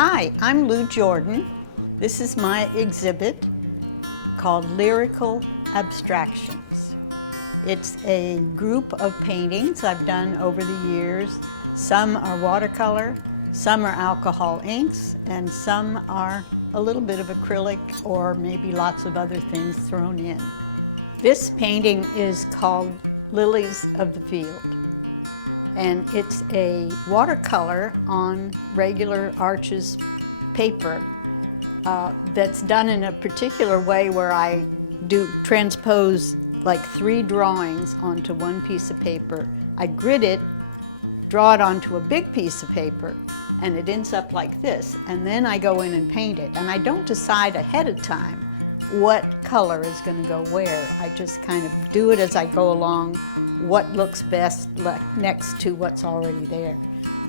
Hi, I'm Lou Jordan. This is my exhibit called Lyrical Abstractions. It's a group of paintings I've done over the years. Some are watercolor, some are alcohol inks, and some are a little bit of acrylic or maybe lots of other things thrown in. This painting is called Lilies of the Field. And it's a watercolor on regular Arches paper that's done in a particular way where I do transpose like 3 drawings onto one piece of paper. I grid it, draw it onto a big piece of paper, and it ends up like this. And then I go in and paint it. And I don't decide ahead of time what color is going to go where. I just kind of do it as I go along, what looks best next to what's already there.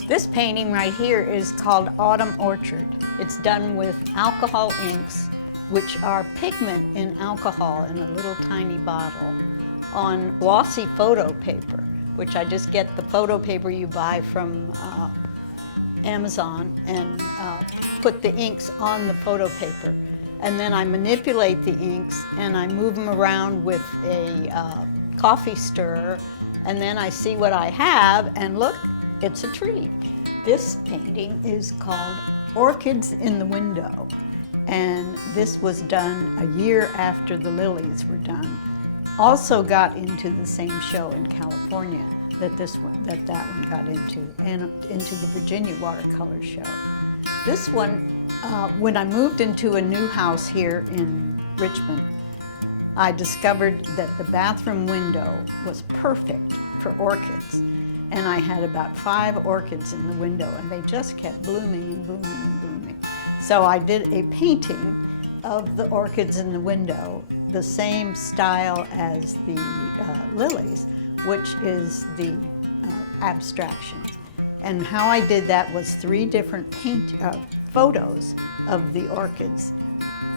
This painting right here is called Autumn Orchard. It's done with alcohol inks, which are pigment in alcohol in a little tiny bottle, on glossy photo paper, which I just get the photo paper you buy from Amazon and put the inks on the photo paper. And then I manipulate the inks and I move them around with a coffee stirrer, and then I see what I have, and look, it's a tree. This painting is called Orchids in the Window, and this was done a year after the lilies were done. Also got into the same show in California that that one got into, and into the Virginia Watercolor Show. This one, when I moved into a new house here in Richmond, I discovered that the bathroom window was perfect for orchids. And I had about 5 orchids in the window, and they just kept blooming and blooming and blooming. So I did a painting of the orchids in the window, the same style as the lilies, which is the abstraction. And how I did that was 3 different photos of the orchids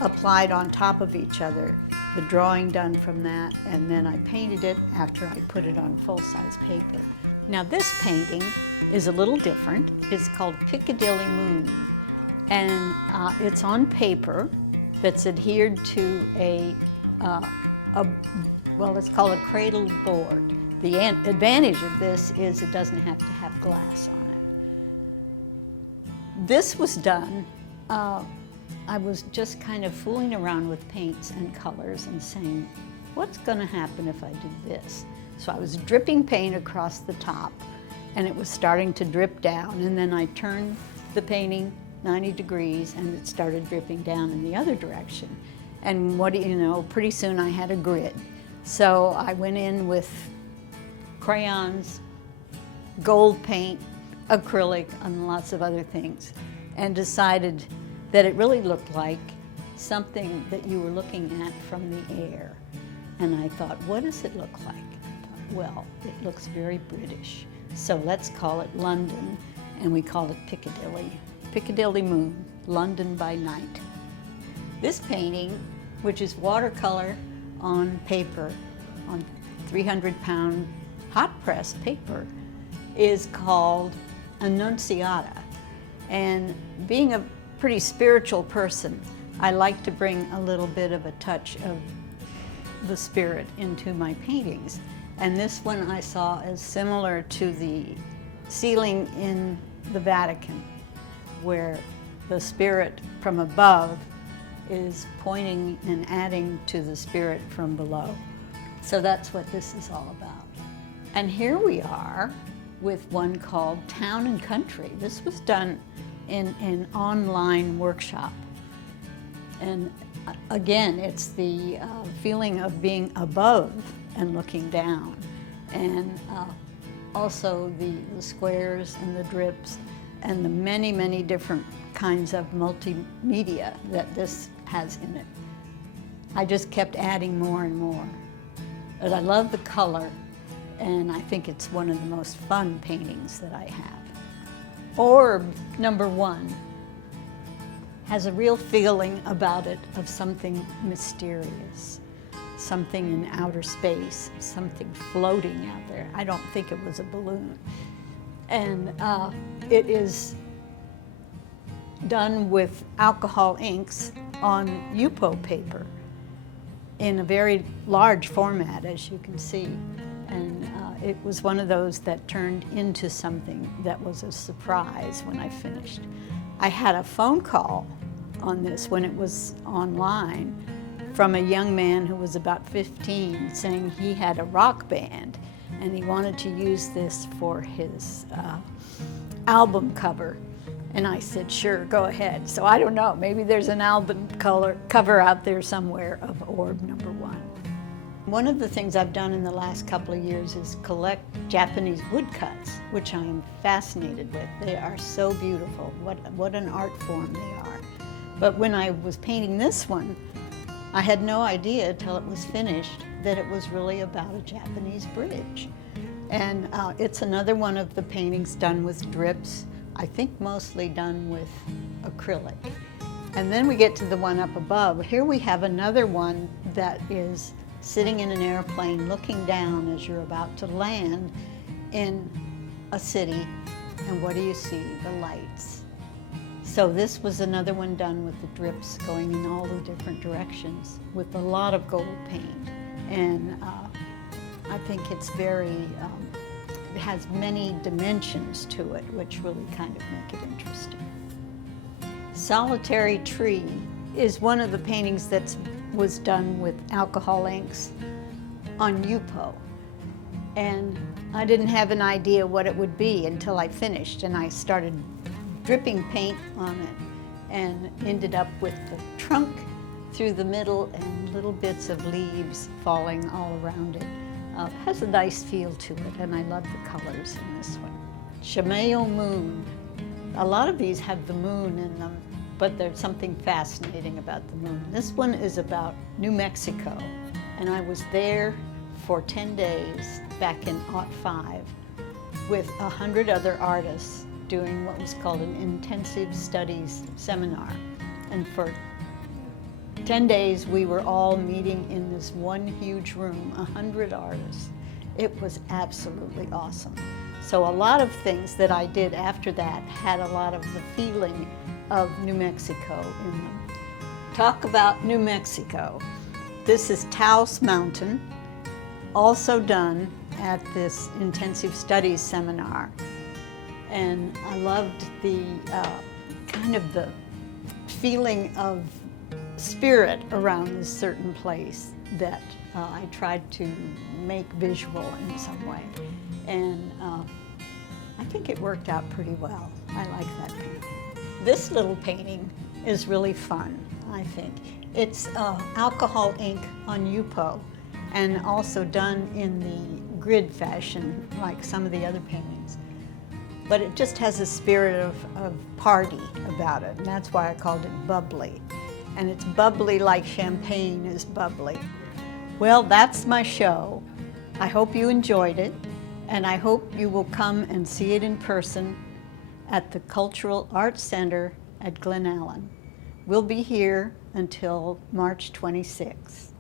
applied on top of each other, the drawing done from that, and then I painted it after I put it on full-size paper. Now this painting is a little different. It's called Piccadilly Moon, and it's on paper that's adhered to well, it's called a cradled board. The advantage of this is it doesn't have to have glass on it. This was done, I was just kind of fooling around with paints and colors and saying, what's going to happen if I do this? So I was dripping paint across the top, and it was starting to drip down, and then I turned the painting 90 degrees and it started dripping down in the other direction. And what do you know, pretty soon I had a grid. So I went in with crayons, gold paint, acrylic, and lots of other things, and decided that it really looked like something that you were looking at from the air. And I thought, what does it look like? I thought, well, it looks very British. So let's call it London, and we call it Piccadilly. Piccadilly Moon, London by Night. This painting, which is watercolor on paper, on 300-pound hot press paper, is called Annunciata. And being a pretty spiritual person, I like to bring a little bit of a touch of the spirit into my paintings. And this one I saw as similar to the ceiling in the Vatican, where the spirit from above is pointing and adding to the spirit from below. So that's what this is all about. And here we are with one called Town and Country. This was done in an online workshop. And again, it's the feeling of being above and looking down. And also the squares and the drips and the many, many different kinds of multimedia that this has in it. I just kept adding more and more. But I love the color, and I think it's one of the most fun paintings that I have. Orb number 1 has a real feeling about it of something mysterious, something in outer space, something floating out there. I don't think it was a balloon. And it is done with alcohol inks on Yupo paper in a very large format, as you can see. And it was one of those that turned into something that was a surprise when I finished. I had a phone call on this when it was online from a young man who was about 15 saying he had a rock band and he wanted to use this for his album cover. And I said, sure, go ahead. So I don't know, maybe there's an album cover out there somewhere of Orb #1. One of the things I've done in the last couple of years is collect Japanese woodcuts, which I am fascinated with. They are so beautiful. What an art form they are. But when I was painting this one, I had no idea till it was finished that it was really about a Japanese bridge. And it's another one of the paintings done with drips, I think mostly done with acrylic. And then we get to the one up above. Here we have another one that is sitting in an airplane looking down as you're about to land in a city. And what do you see? The lights. So this was another one done with the drips going in all the different directions with a lot of gold paint. And I think it's very, it has many dimensions to it, which really kind of make it interesting. Solitary Tree is one of the paintings that was done with alcohol inks on Yupo. And I didn't have an idea what it would be until I finished, and I started dripping paint on it and ended up with the trunk through the middle and little bits of leaves falling all around it. It has a nice feel to it, and I love the colors in this one. Chameo Moon. A lot of these have the moon in them, but there's something fascinating about the moon. This one is about New Mexico, and I was there for 10 days back in '05 with 100 other artists doing what was called an intensive studies seminar. And for 10 days we were all meeting in this one huge room, 100 artists. It was absolutely awesome. So a lot of things that I did after that had a lot of the feeling of New Mexico in them. Talk about New Mexico. This is Taos Mountain, also done at this intensive studies seminar. And I loved the kind of the feeling of spirit around this certain place that I tried to make visual in some way. And I think it worked out pretty well. I like that painting. This little painting is really fun, I think. It's alcohol ink on Yupo and also done in the grid fashion like some of the other paintings. But it just has a spirit of party about it, and that's why I called it bubbly. And it's bubbly like champagne is bubbly. Well, that's my show. I hope you enjoyed it, and I hope you will come and see it in person at the Cultural Arts Center at Glen. We'll be here until March 26th.